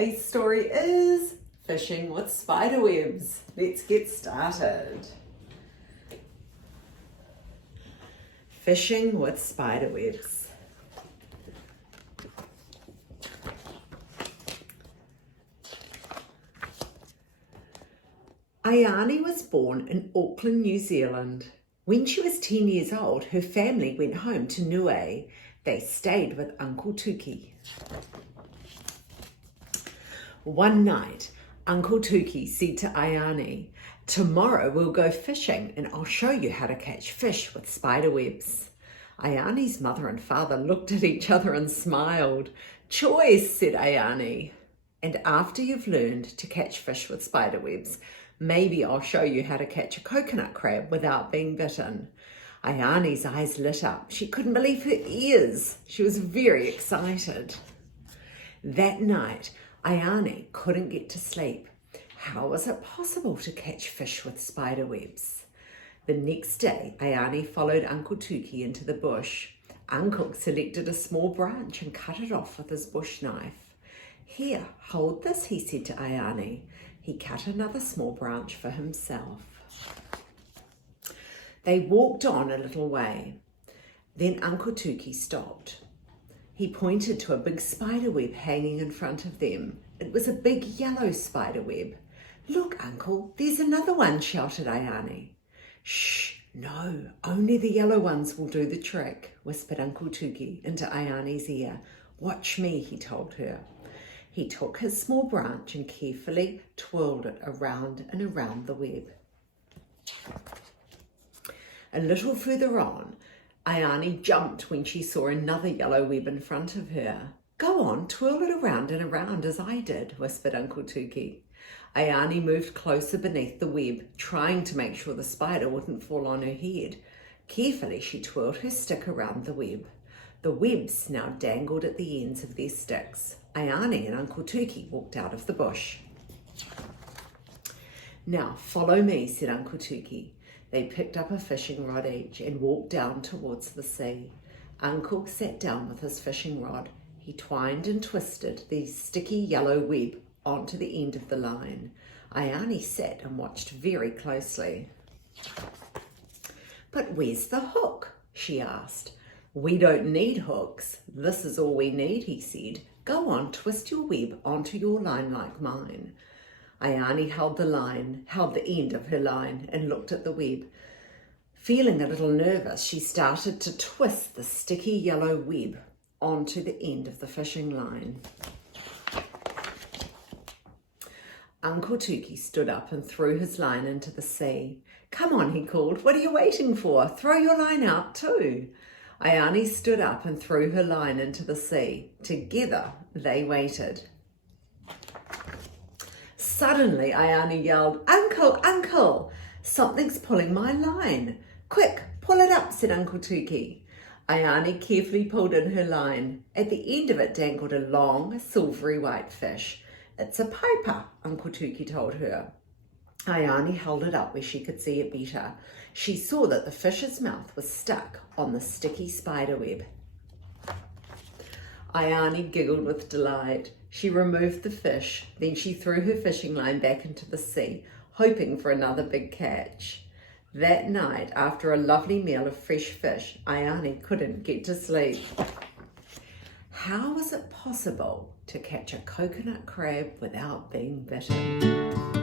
Today's story is Fishing with Spiderwebs. Let's get started. Fishing with Spiderwebs. Ayani was born in Auckland, New Zealand. When she was 10 years old, her family went home to Niue. They stayed with Uncle Tuki. One night, Uncle Tuki said to Ayani, "Tomorrow we'll go fishing and I'll show you how to catch fish with spiderwebs." Ayani's mother and father looked at each other and smiled. "Choice," said Ayani. "And after you've learned to catch fish with spiderwebs, maybe I'll show you how to catch a coconut crab without being bitten." Ayani's eyes lit up. She couldn't believe her ears. She was very excited. That night, Ayani couldn't get to sleep. How was it possible to catch fish with spiderwebs? The next day, Ayani followed Uncle Tuki into the bush. Uncle selected a small branch and cut it off with his bush knife. "Here, hold this," he said to Ayani. He cut another small branch for himself. They walked on a little way. Then Uncle Tuki stopped. He pointed to a big spiderweb hanging in front of them. It was a big yellow spiderweb. "Look, Uncle, there's another one," shouted Ayani. "Shh, no, only the yellow ones will do the trick," whispered Uncle Tuki into Ayani's ear. "Watch me," he told her. He took his small branch and carefully twirled it around and around the web. A little further on, Ayani jumped when she saw another yellow web in front of her. "Go on, twirl it around and around as I did," whispered Uncle Tuki. Ayani moved closer beneath the web, trying to make sure the spider wouldn't fall on her head. Carefully, she twirled her stick around the web. The webs now dangled at the ends of their sticks. Ayani and Uncle Tuki walked out of the bush. "Now, follow me," said Uncle Tuki. They picked up a fishing rod each and walked down towards the sea. Uncle sat down with his fishing rod. He twined and twisted the sticky yellow web onto the end of the line. Ayani sat and watched very closely. "But where's the hook?" she asked. "We don't need hooks. This is all we need," he said. "Go on, twist your web onto your line like mine." Ayani held the end of her line and looked at the web. Feeling a little nervous, she started to twist the sticky yellow web onto the end of the fishing line. Uncle Tuki stood up and threw his line into the sea. "Come on," he called. "What are you waiting for? Throw your line out too." Ayani stood up and threw her line into the sea. Together, they waited. Suddenly, Ayani yelled, "Uncle, Uncle, something's pulling my line." "Quick, pull it up," said Uncle Tuki. Ayani carefully pulled in her line. At the end of it dangled a long, silvery white fish. "It's a piper," Uncle Tuki told her. Ayani held it up where she could see it better. She saw that the fish's mouth was stuck on the sticky spiderweb. Ayani giggled with delight. She removed the fish, then she threw her fishing line back into the sea, hoping for another big catch. That night, after a lovely meal of fresh fish, Ayani couldn't get to sleep. How was it possible to catch a coconut crab without being bitten?